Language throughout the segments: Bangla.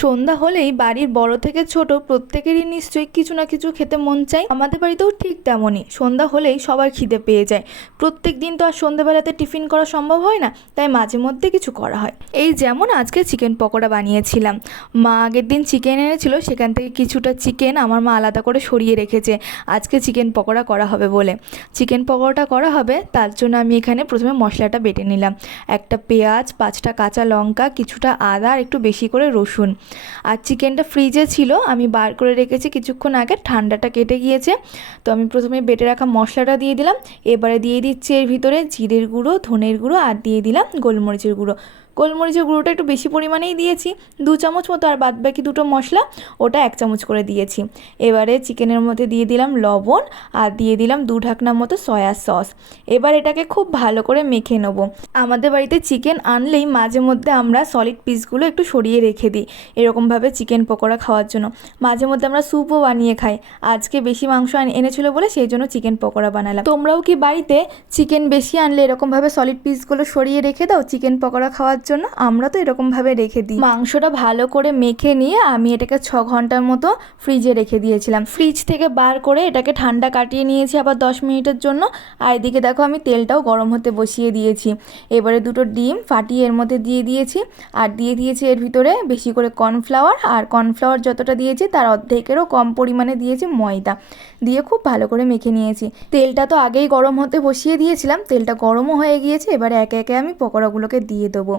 সন্ধ্যা হলেই বাড়ির বড় থেকে ছোট প্রত্যেকেরই নিশ্চয়ই কিছু না কিছু খেতে মন চায়। আমাদের বাড়িতেও ঠিক তেমনই, সন্ধ্যা হলেই সবার খিদে পেয়ে যায়। প্রত্যেক দিন তো আর সন্ধ্যাবেলাতে টিফিন করা সম্ভব হয় না, তাই মাঝে মধ্যে কিছু করা হয়। এই যেমন আজকে চিকেন পকোড়া বানিয়েছিলাম। মা আগের দিন চিকেন এনেছিল, সেখান থেকে কিছুটা চিকেন আমার মা আলাদা করে সরিয়ে রেখেছে আজকে চিকেন পকোড়া করা হবে বলে। চিকেন পকোড়াটা করা হবে তার জন্য আমি এখানে প্রথমে মশলাটা বেটে নিলাম। একটা পেঁয়াজ, 5টা কাঁচা লঙ্কা, কিছুটা আদা আর একটু বেশি করে রসুন। আর চিকেনটা ফ্রিজে ছিল, আমি বার করে রেখেছি কিছুক্ষণ আগে, ঠান্ডাটা কেটে গিয়েছে। তো আমি প্রথমে বেটে রাখা মশলাটা দিয়ে দিলাম। এবারে দিয়ে দিচ্ছি এর ভিতরে জিরের গুঁড়ো, ধনের গুঁড়ো আর দিয়ে দিলাম গোলমরিচের গুঁড়ো। গোলমরিচের গুঁড়োটা একটু বেশি পরিমাণেই দিয়েছি, 2 চামচ মতো, আর বাদ বাকি দুটো মশলা ওটা 1 চামচ করে দিয়েছি। এবারে চিকেনের মধ্যে দিয়ে দিলাম লবণ আর দিয়ে দিলাম 2 ঢাকনা মতো সয়া সস। এবার এটাকে খুব ভালো করে মেখে নেবো। আমাদের বাড়িতে চিকেন আনলেই মাঝে মধ্যে আমরা সলিড পিসগুলো একটু সরিয়ে রেখে দিই এরকমভাবে চিকেন পকোড়া খাওয়ার জন্য। মাঝে মধ্যে আমরা স্যুপও বানিয়ে খাই। আজকে বেশি মাংস এনেছিল বলে সেই জন্য চিকেন পকোড়া বানালাম। তোমরাও কি বাড়িতে চিকেন বেশি আনলে এরকমভাবে সলিড পিসগুলো সরিয়ে রেখে দাও চিকেন পকোড়া খাওয়ার জন্য? আমরা তো এরকমভাবে রেখে দিই। মাংসটা ভালো করে মেখে নিয়ে আমি এটাকে 6 ঘন্টার মতো ফ্রিজে রেখে দিয়েছিলাম। ফ্রিজ থেকে বার করে এটাকে ঠান্ডা কাটিয়ে নিয়েছি আবার 10 মিনিটের জন্য। আর এদিকে দেখো আমি তেলটাও গরম হতে বসিয়ে দিয়েছি। এবারে দুটো ডিম ফাটিয়ে এর মধ্যে দিয়ে দিয়েছি, আর দিয়ে দিয়েছি এর ভিতরে বেশি করে কর্নফ্লাওয়ার, আর কর্নফ্লাওয়ার যতটা দিয়েছি তার অর্ধেকেরও কম পরিমাণে দিয়েছি ময়দা, দিয়ে খুব ভালো করে মেখে নিয়েছি। তেলটা তো আগেই গরম হতে বসিয়ে দিয়েছিলাম, তেলটা গরমও হয়ে গিয়েছে। এবারে একে একে আমি পকোড়াগুলোকে দিয়ে দেবো।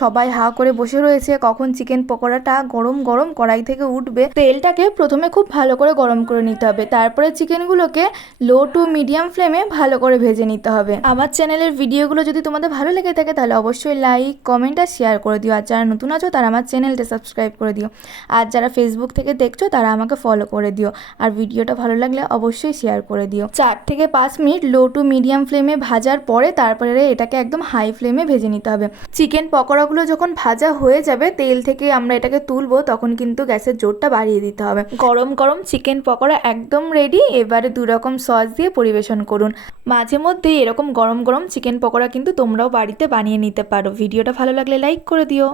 সবাই হা করে বসে রয়েছে কখন চিকেন পকোড়াটা গরম গরম কড়াই থেকে উঠবে। তেলটাকে প্রথমে খুব ভালো করে গরম করে নিতে হবে, তারপরে চিকেনগুলোকে লো টু মিডিয়াম ফ্লেমে ভালো করে ভেজে নিতে হবে। আমার চ্যানেলের ভিডিওগুলো যদি তোমাদের ভালো লেগে থাকে তাহলে অবশ্যই লাইক, কমেন্ট আর শেয়ার করে দিও। আর যারা নতুন আছো তারা আমার চ্যানেলটা সাবস্ক্রাইব করে দিও। আর যারা ফেসবুক থেকে দেখছো তারা আমাকে ফলো করে দিও। আর ভিডিওটা ভালো লাগলে অবশ্যই শেয়ার করে দিও। 4 থেকে 5 মিনিট লো টু মিডিয়াম ফ্লেমে ভাজার পরে তারপরে এটাকে একদম হাই ফ্লেমে ভেজে নিতে হবে। চিকেন পকোড়াগুলো যখন ভাজা হয়ে যাবে, তেল থেকে আমরা এটাকে তুলবো, তখন কিন্তু গ্যাসের জোরটা বাড়িয়ে দিতে হবে। গরম গরম চিকেন পকোড়া একদম রেডি। এবারে 2 রকম সস দিয়ে পরিবেশন করুন। মাঝে মধ্যে এরকম গরম গরম চিকেন পকোড়া কিন্তু তোমরাও বাড়িতে বানিয়ে নিতে পারো। ভিডিওটা ভালো লাগলে লাইক করে দিও।